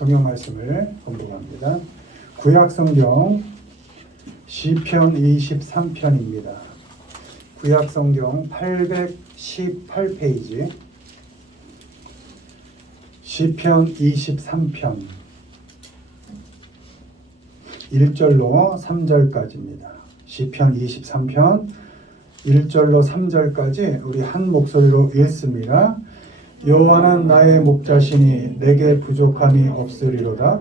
성경 말씀을 공부합니다. 구약 성경 시편 23편입니다. 구약 성경 818페이지 시편 23편 1절로 3절까지입니다. 시편 23편 1절로 3절까지 우리 한 목소리로 읽습니다. 여호와는 나의 목자시니 내게 부족함이 없으리로다.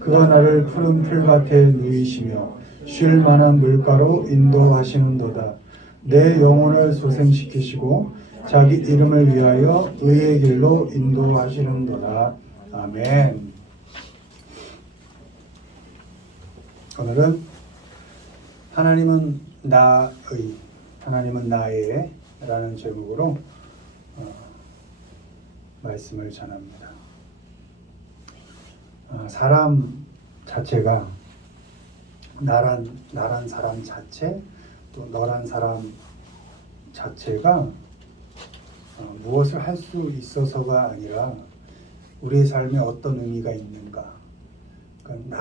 그가 나를 푸른 풀밭에 누이시며 쉴 만한 물가로 인도하시는도다. 내 영혼을 소생시키시고 자기 이름을 위하여 의의 길로 인도하시는도다. 아멘. 오늘은 하나님은 나의 라는 제목으로 말씀을 전합니다. 사람 자체가 나란 사람 자체 또 너란 사람 자체가 무엇을 할 수 있어서가 아니라 우리의 삶에 어떤 의미가 있는가, 그러니까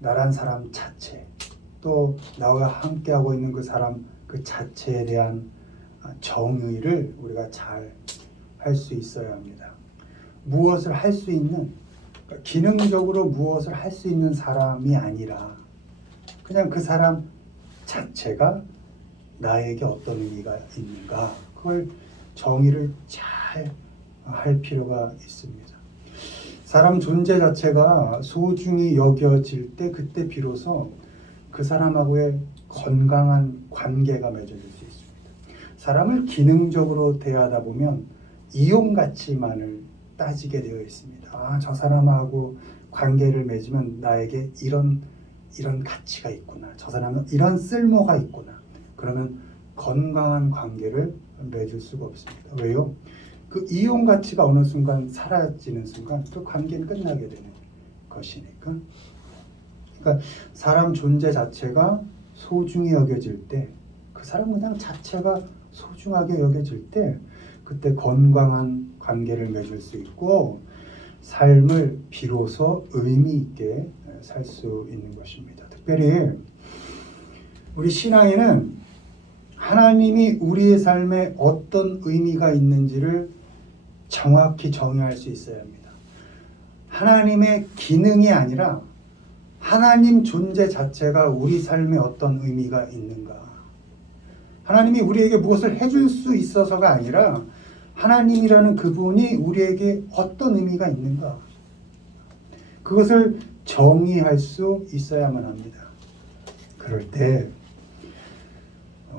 나란 사람 자체 또 나와 함께하고 있는 그 사람 그 자체에 대한 정의를 우리가 잘 할 수 있어야 합니다. 무엇을 할 수 있는, 그러니까 기능적으로 무엇을 할 수 있는 사람이 아니라 그냥 그 사람 자체가 나에게 어떤 의미가 있는가, 그걸 정의를 잘 할 필요가 있습니다. 사람 존재 자체가 소중히 여겨질 때 그때 비로소 그 사람하고의 건강한 관계가 맺어질 수 있습니다. 사람을 기능적으로 대하다 보면 이용 가치만을 따지게 되어 있습니다. 저 사람하고 관계를 맺으면 나에게 이런 가치가 있구나. 저 사람은 이런 쓸모가 있구나. 그러면 건강한 관계를 맺을 수가 없습니다. 왜요? 그 이용 가치가 어느 순간 사라지는 순간 그 관계는 끝나게 되는 것이니까. 그러니까 사람 존재 자체가 소중히 여겨질 때, 그 사람 그냥 자체가 소중하게 여겨질 때 그때 건강한 관계를 맺을 수 있고 삶을 비로소 의미 있게 살 수 있는 것입니다. 특별히 우리 신앙에는 하나님이 우리의 삶에 어떤 의미가 있는지를 정확히 정의할 수 있어야 합니다. 하나님의 기능이 아니라 하나님 존재 자체가 우리 삶에 어떤 의미가 있는가. 하나님이 우리에게 무엇을 해줄 수 있어서가 아니라 하나님이라는 그분이 우리에게 어떤 의미가 있는가. 그것을 정의할 수 있어야만 합니다. 그럴 때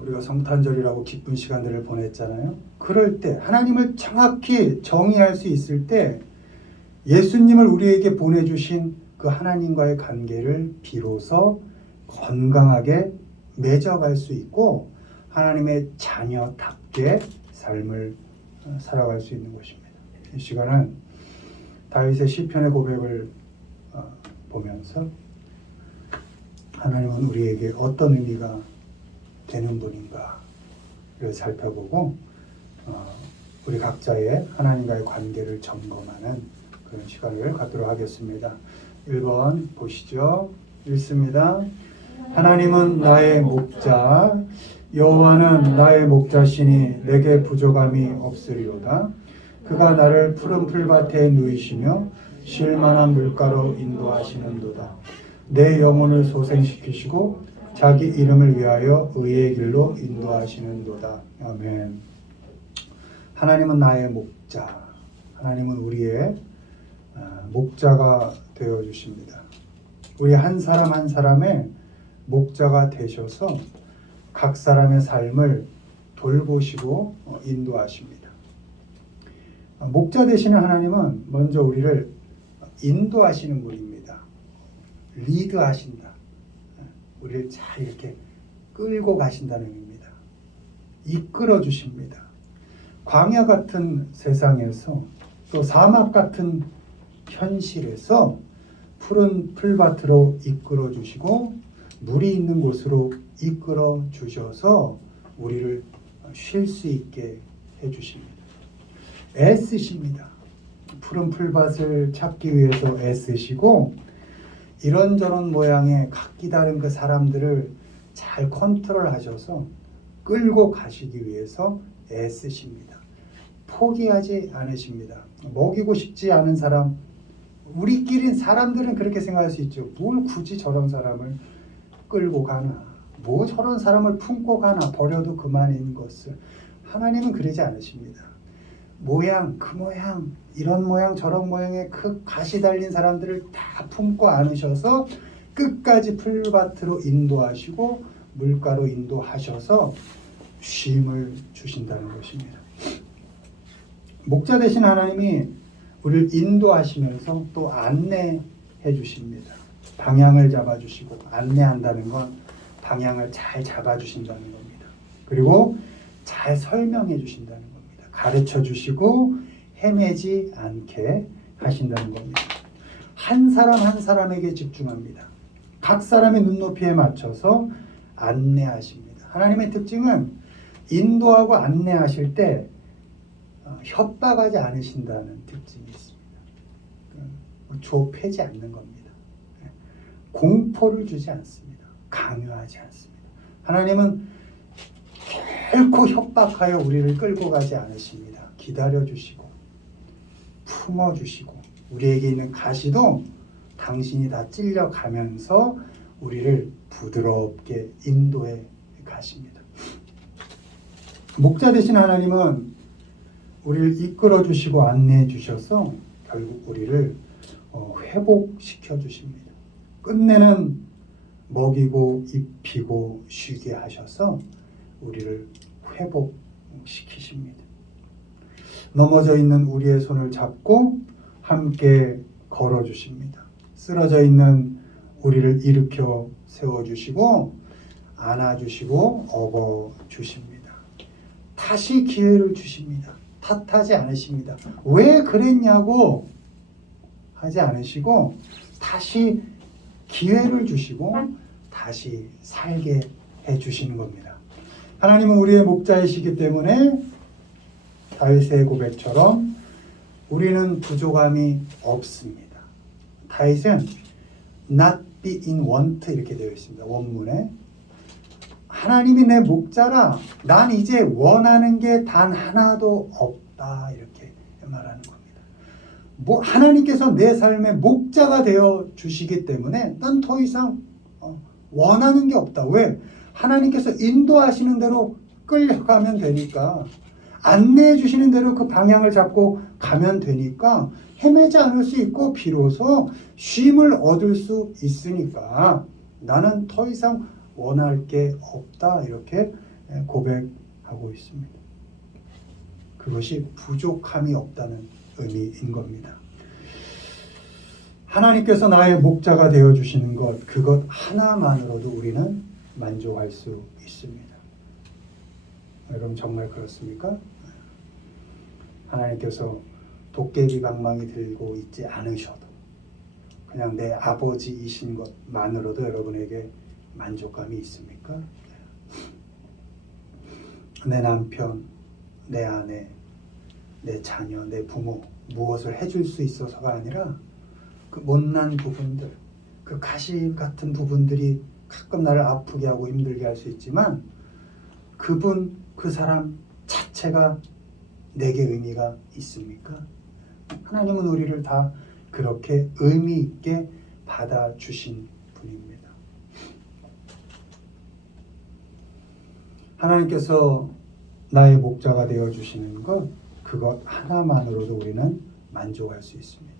우리가 성탄절이라고 기쁜 시간들을 보냈잖아요. 그럴 때 하나님을 정확히 정의할 수 있을 때 예수님을 우리에게 보내주신 그 하나님과의 관계를 비로소 건강하게 맺어갈 수 있고 하나님의 자녀답게 삶을 살아갈 수 있는 것입니다. 이 시간은 다윗의 시편의 고백을 보면서 하나님은 우리에게 어떤 의미가 되는 분인가를 살펴보고 우리 각자의 하나님과의 관계를 점검하는 그런 시간을 갖도록 하겠습니다. 1번 보시죠. 읽습니다. 하나님은 나의 목자, 여호와는 나의 목자시니 내게 부족함이 없으리로다. 그가 나를 푸른 풀밭에 누이시며 쉴 만한 물가로 인도하시는도다. 내 영혼을 소생시키시고 자기 이름을 위하여 의의 길로 인도하시는도다. 아멘. 하나님은 나의 목자. 하나님은 우리의 목자가 되어 주십니다. 우리 한 사람 한 사람의 목자가 되셔서 각 사람의 삶을 돌보시고 인도하십니다. 목자 되시는 하나님은 먼저 우리를 인도하시는 분입니다. 리드하신다. 우리를 잘 이렇게 끌고 가신다는 의미입니다. 이끌어 주십니다. 광야 같은 세상에서 또 사막 같은 현실에서 푸른 풀밭으로 이끌어 주시고 물이 있는 곳으로 이끌어 주셔서 우리를 쉴 수 있게 해 주십니다. 애쓰십니다. 푸른 풀밭을 찾기 위해서 애쓰시고 이런저런 모양의 각기 다른 그 사람들을 잘 컨트롤하셔서 끌고 가시기 위해서 애쓰십니다. 포기하지 않으십니다. 먹이고 싶지 않은 사람, 우리끼리 사람들은 그렇게 생각할 수 있죠. 뭘 굳이 저런 사람을 끌고 가나, 뭐 저런 사람을 품고 가나, 버려도 그만인 것을. 하나님은 그러지 않으십니다. 모양, 그 모양, 이런 모양 저런 모양의 그 가시 달린 사람들을 다 품고 안으셔서 끝까지 풀밭으로 인도하시고 물가로 인도하셔서 쉼을 주신다는 것입니다. 목자 되신 하나님이 우리를 인도하시면서 또 안내해 주십니다. 방향을 잡아주시고, 안내한다는 건 방향을 잘 잡아주신다는 겁니다. 그리고 잘 설명해 주신다는 겁니다. 가르쳐 주시고 헤매지 않게 하신다는 겁니다. 한 사람 한 사람에게 집중합니다. 각 사람의 눈높이에 맞춰서 안내하십니다. 하나님의 특징은 인도하고 안내하실 때 협박하지 않으신다는 특징이 있습니다. 좁히지 않는 겁니다. 공포를 주지 않습니다. 강요하지 않습니다. 하나님은 결코 협박하여 우리를 끌고 가지 않으십니다. 기다려주시고 품어주시고 우리에게 있는 가시도 당신이 다 찔려가면서 우리를 부드럽게 인도해 가십니다. 목자 되신 하나님은 우리를 이끌어 주시고 안내해 주셔서 결국 우리를 회복시켜 주십니다. 끝내는 먹이고 입히고 쉬게 하셔서 우리를 회복시키십니다. 넘어져 있는 우리의 손을 잡고 함께 걸어 주십니다. 쓰러져 있는 우리를 일으켜 세워 주시고 안아 주시고 업어 주십니다. 다시 기회를 주십니다. 탓하지 않으십니다. 왜 그랬냐고 하지 않으시고 다시 기회를 주시고 다시 살게 해 주시는 겁니다. 하나님은 우리의 목자이시기 때문에 다윗의 고백처럼 우리는 부족함이 없습니다. 다윗은 not be in want 이렇게 되어 있습니다. 원문에 하나님이 내 목자라 난 이제 원하는 게 단 하나도 없다 이렇게 말하는 겁니다. 하나님께서 내 삶의 목자가 되어 주시기 때문에 난 더 이상 원하는 게 없다. 왜? 하나님께서 인도하시는 대로 끌려가면 되니까 안내해 주시는 대로 그 방향을 잡고 가면 되니까 헤매지 않을 수 있고 비로소 쉼을 얻을 수 있으니까 나는 더 이상 원할 게 없다 이렇게 고백하고 있습니다. 그것이 부족함이 없다는 의미인 겁니다. 하나님께서 나의 목자가 되어주시는 것 그것 하나만으로도 우리는 만족할 수 있습니다. 여러분 정말 그렇습니까? 하나님께서 도깨비 방망이 들고 있지 않으셔도 그냥 내 아버지이신 것만으로도 여러분에게 만족감이 있습니까? 내 남편, 내 아내, 내 자녀, 내 부모 무엇을 해줄 수 있어서가 아니라 그 못난 부분들, 그 가시 같은 부분들이 가끔 나를 아프게 하고 힘들게 할 수 있지만 그분, 그 사람 자체가 내게 의미가 있습니까? 하나님은 우리를 다 그렇게 의미 있게 받아주신 분입니다. 하나님께서 나의 목자가 되어주시는 것 그것 하나만으로도 우리는 만족할 수 있습니다.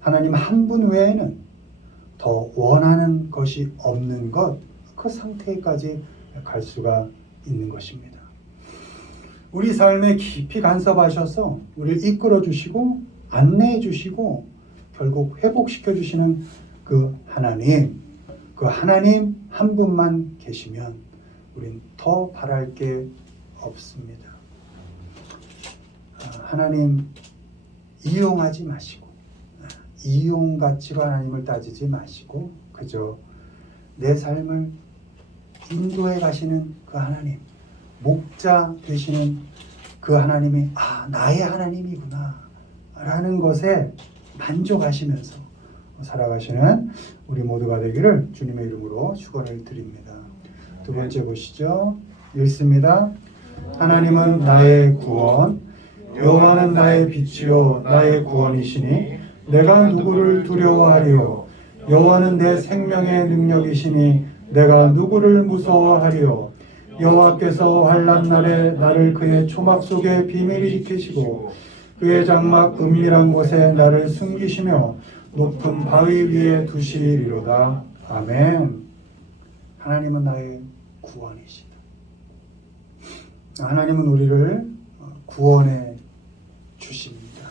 하나님 한 분 외에는 더 원하는 것이 없는 것 그 상태까지 갈 수가 있는 것입니다. 우리 삶에 깊이 간섭하셔서 우리를 이끌어 주시고 안내해 주시고 결국 회복시켜 주시는 그 하나님 한 분만 계시면 우린 더 바랄 게 없습니다. 하나님 이용하지 마시고 이용 가치로 하나님을 따지지 마시고 그저 내 삶을 인도해 가시는 그 하나님 목자 되시는 그 하나님이 나의 하나님이구나 라는 것에 만족하시면서 살아가시는 우리 모두가 되기를 주님의 이름으로 축원을 드립니다. 두 번째 보시죠. 읽습니다. 하나님은 나의 구원, 여호와는 나의 빛이요 나의 구원이시니 내가 누구를 두려워하리요. 여호와는 내 생명의 능력이시니 내가 누구를 무서워하리요. 여호와께서 환난 날에 나를 그의 초막 속에 비밀히 지키시고 그의 장막 은밀한 곳에 나를 숨기시며 높은 바위 위에 두시리로다. 아멘. 하나님은 나의 구원이시다. 하나님은 우리를 구원해 주십니다.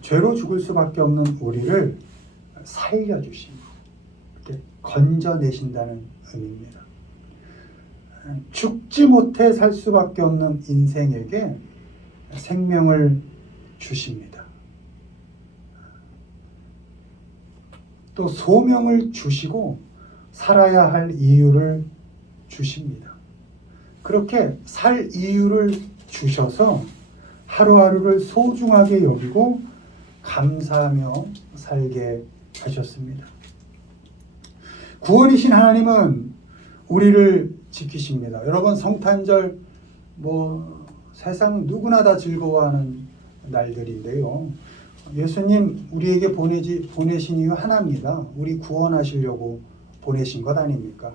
죄로 죽을 수밖에 없는 우리를 살려주십니다. 이렇게 건져내신다는 의미입니다. 죽지 못해 살 수밖에 없는 인생에게 생명을 주십니다. 또 소명을 주시고 살아야 할 이유를 주십니다. 그렇게 살 이유를 주셔서 하루하루를 소중하게 여기고 감사하며 살게 하셨습니다. 구원이신 하나님은 우리를 지키십니다. 여러분, 성탄절 세상 누구나 다 즐거워하는 날들인데요. 예수님 우리에게 보내신 이유 하나입니다. 우리 구원하시려고 보내신 것 아닙니까?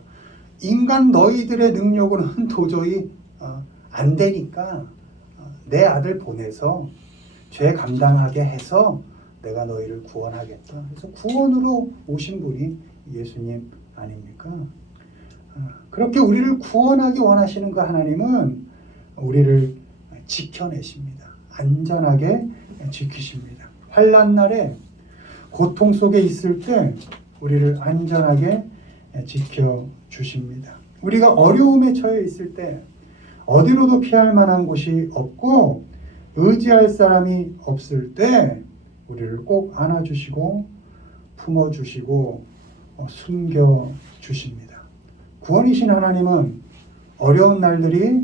인간 너희들의 능력으로는 도저히 안 되니까 내 아들 보내서 죄 감당하게 해서 내가 너희를 구원하겠다. 그래서 구원으로 오신 분이 예수님 아닙니까? 그렇게 우리를 구원하기 원하시는 그 하나님은 우리를 지켜내십니다. 안전하게 지키십니다. 환난 날에 고통 속에 있을 때 우리를 안전하게 지켜주십니다. 우리가 어려움에 처해 있을 때 어디로도 피할 만한 곳이 없고 의지할 사람이 없을 때 우리를 꼭 안아주시고 품어주시고 숨겨주십니다. 구원이신 하나님은 어려운 날들이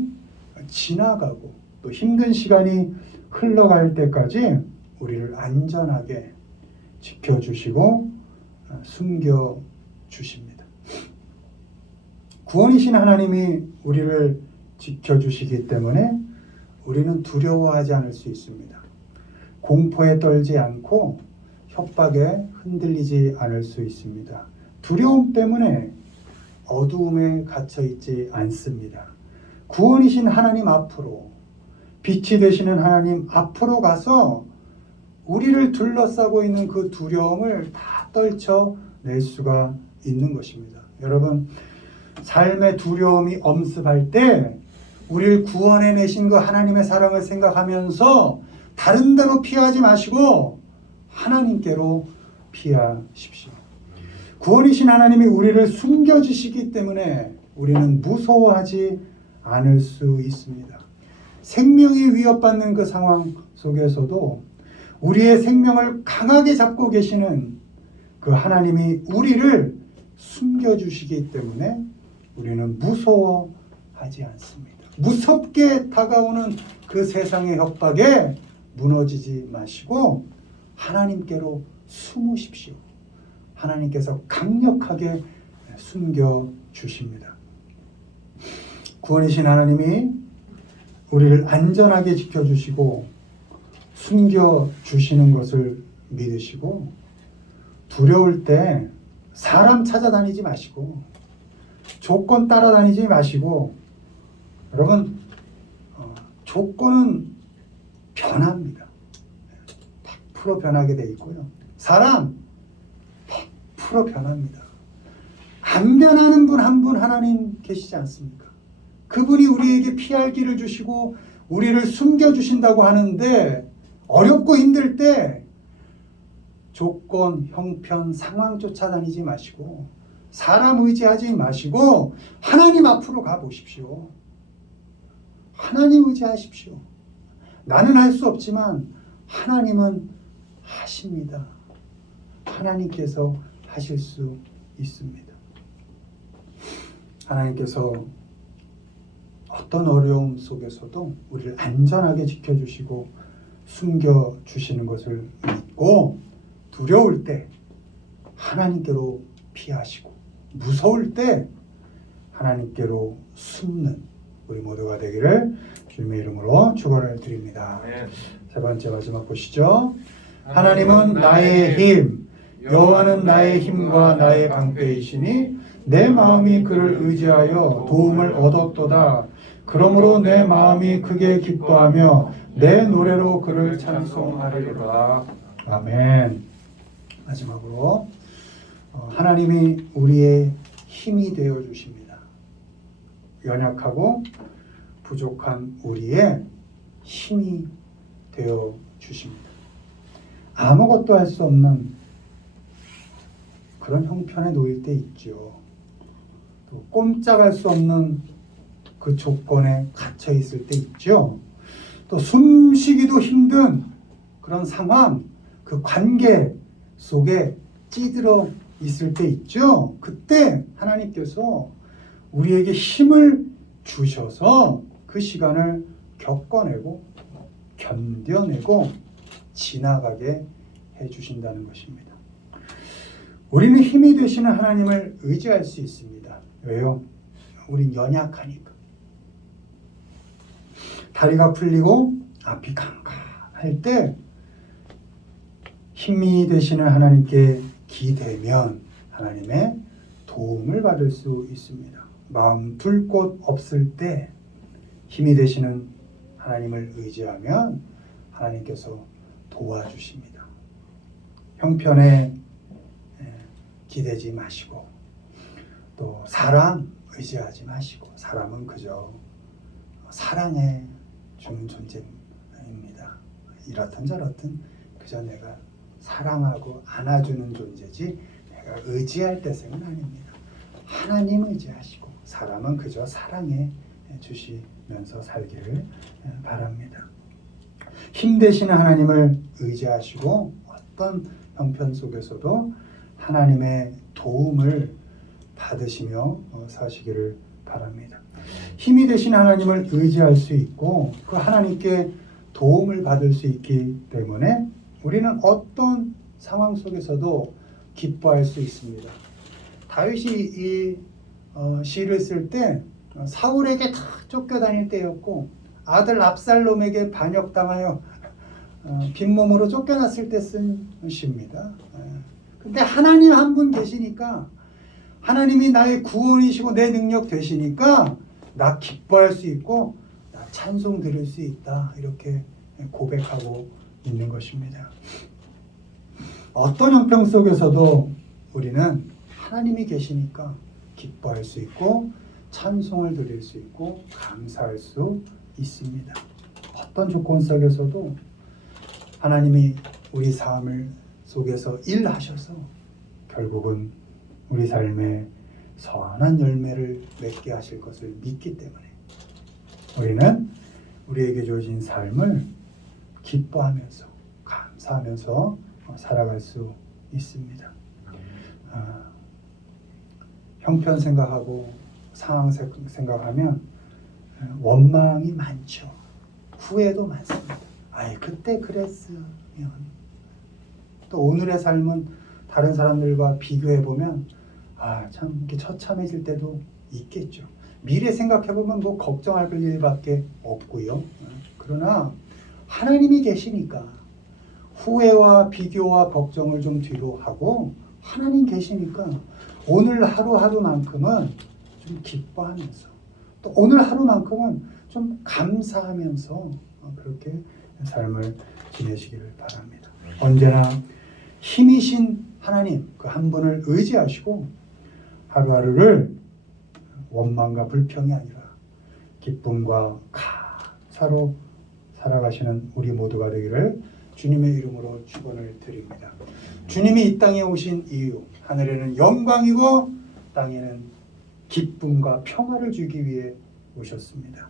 지나가고 또 힘든 시간이 흘러갈 때까지 우리를 안전하게 지켜주시고 숨겨주십니다. 구원이신 하나님이 우리를 지켜주시기 때문에 우리는 두려워하지 않을 수 있습니다. 공포에 떨지 않고 협박에 흔들리지 않을 수 있습니다. 두려움 때문에 어두움에 갇혀 있지 않습니다. 구원이신 하나님 앞으로, 빛이 되시는 하나님 앞으로 가서 우리를 둘러싸고 있는 그 두려움을 다 떨쳐낼 수가 있는 것입니다. 여러분, 삶의 두려움이 엄습할 때 우리를 구원해내신 그 하나님의 사랑을 생각하면서 다른 데로 피하지 마시고 하나님께로 피하십시오. 구원이신 하나님이 우리를 숨겨주시기 때문에 우리는 무서워하지 않을 수 있습니다. 생명이 위협받는 그 상황 속에서도 우리의 생명을 강하게 잡고 계시는 그 하나님이 우리를 숨겨주시기 때문에 우리는 무서워하지 않습니다. 무섭게 다가오는 그 세상의 협박에 무너지지 마시고 하나님께로 숨으십시오. 하나님께서 강력하게 숨겨주십니다. 구원이신 하나님이 우리를 안전하게 지켜주시고 숨겨주시는 것을 믿으시고 두려울 때 사람 찾아다니지 마시고 조건 따라다니지 마시고 여러분 조건은 변합니다. 100% 변하게 돼 있고요. 사람 100% 변합니다. 안 변하는 분 한 분 하나님 계시지 않습니까? 그분이 우리에게 피할 길을 주시고 우리를 숨겨주신다고 하는데 어렵고 힘들 때 조건, 형편, 상황 쫓아다니지 마시고 사람 의지하지 마시고 하나님 앞으로 가보십시오. 하나님 의지하십시오. 나는 할 수 없지만 하나님은 하십니다. 하나님께서 하실 수 있습니다. 하나님께서 어떤 어려움 속에서도 우리를 안전하게 지켜주시고 숨겨주시는 것을 믿고 두려울 때 하나님께로 피하시고 무서울 때 하나님께로 숨는 우리 모두가 되기를 주님의 이름으로 축원을 드립니다. 세 번째 마지막 보시죠. 하나님은 나의 힘, 여호와는 나의 힘과 나의 방패이시니 내 마음이 그를 의지하여 도움을 얻었도다. 그러므로 내 마음이 크게 기뻐하며 내 노래로 그를 찬송하리로다. 아멘. 마지막으로 하나님이 우리의 힘이 되어 주십니다. 연약하고 부족한 우리의 힘이 되어 주십니다. 아무것도 할 수 없는 그런 형편에 놓일 때 있죠. 또 꼼짝할 수 없는 그 조건에 갇혀 있을 때 있죠. 또 숨쉬기도 힘든 그런 상황, 그 관계 속에 찌들어 있을 때 있죠. 그때 하나님께서 우리에게 힘을 주셔서 그 시간을 겪어내고 견뎌내고 지나가게 해주신다는 것입니다. 우리는 힘이 되시는 하나님을 의지할 수 있습니다. 왜요? 우린 연약하니까. 다리가 풀리고 앞이 캄캄할 때 힘이 되시는 하나님께 기대면 하나님의 도움을 받을 수 있습니다. 마음 둘 곳 없을 때 힘이 되시는 하나님을 의지하면 하나님께서 도와주십니다. 형편에 기대지 마시고 또 사람 의지하지 마시고 사람은 그저 사랑해 주는 존재입니다. 이렇든 저렇든 그저 내가 사랑하고 안아주는 존재지 내가 의지할 대상은 아닙니다. 하나님 의지하시고 사람은 그저 사랑해 주시면서 살기를 바랍니다. 힘 되시는 하나님을 의지하시고 어떤 형편 속에서도 하나님의 도움을 받으시며 사시기를 바랍니다. 힘이 되신 하나님을 의지할 수 있고 그 하나님께 도움을 받을 수 있기 때문에 우리는 어떤 상황 속에서도 기뻐할 수 있습니다. 다윗이 이 시를 쓸 때 사울에게 다 쫓겨다닐 때였고 아들 압살롬에게 반역당하여 빈몸으로 쫓겨났을 때 쓴 시입니다. 근데 하나님 한 분 계시니까 하나님이 나의 구원이시고 내 능력 되시니까 나 기뻐할 수 있고 나 찬송 드릴 수 있다 이렇게 고백하고 있는 것입니다. 어떤 형편 속에서도 우리는 하나님이 계시니까 기뻐할 수 있고 찬송을 드릴 수 있고 감사할 수 있습니다. 어떤 조건 속에서도 하나님이 우리 삶을 속에서 일하셔서 결국은 우리 삶에 선한 열매를 맺게 하실 것을 믿기 때문에 우리는 우리에게 주어진 삶을 기뻐하면서 감사하면서 살아갈 수 있습니다. 형편 생각하고 상황 생각하면 원망이 많죠. 후회도 많습니다. 아이 그때 그랬으면. 또 오늘의 삶은 다른 사람들과 비교해 보면 참 이렇게 처참해질 때도 있겠죠. 미래 생각해 보면 뭐 걱정할 일밖에 없고요. 그러나 하나님이 계시니까 후회와 비교와 걱정을 좀 뒤로 하고 하나님 계시니까 오늘 하루하루만큼은 좀 기뻐하면서 또 오늘 하루만큼은 좀 감사하면서 그렇게 삶을 지내시기를 바랍니다. 언제나 힘이신 하나님 그 한 분을 의지하시고 하루하루를 원망과 불평이 아니라 기쁨과 감사로 살아가시는 우리 모두가 되기를 주님의 이름으로 축원을 드립니다. 주님이 이 땅에 오신 이유 하늘에는 영광이고 땅에는 기쁨과 평화를 주기 위해 오셨습니다.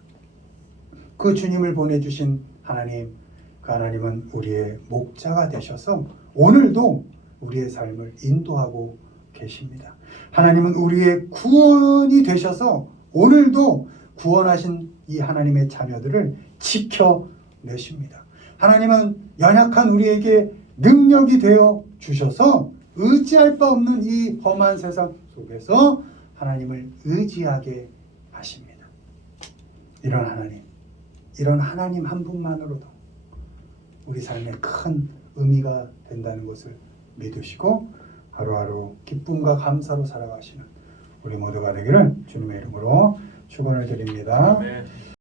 그 주님을 보내주신 하나님 그 하나님은 우리의 목자가 되셔서 오늘도 우리의 삶을 인도하고 계십니다. 하나님은 우리의 구원이 되셔서 오늘도 구원하신 이 하나님의 자녀들을 지켜내십니다. 하나님은 연약한 우리에게 능력이 되어 주셔서 의지할 바 없는 이 험한 세상 속에서 하나님을 의지하게 하십니다. 이런 하나님 한 분만으로도 우리 삶에 큰 의미가 된다는 것을 믿으시고 하루하루 기쁨과 감사로 살아가시는 우리 모두가 되기를 주님의 이름으로 축원을 드립니다. 아멘.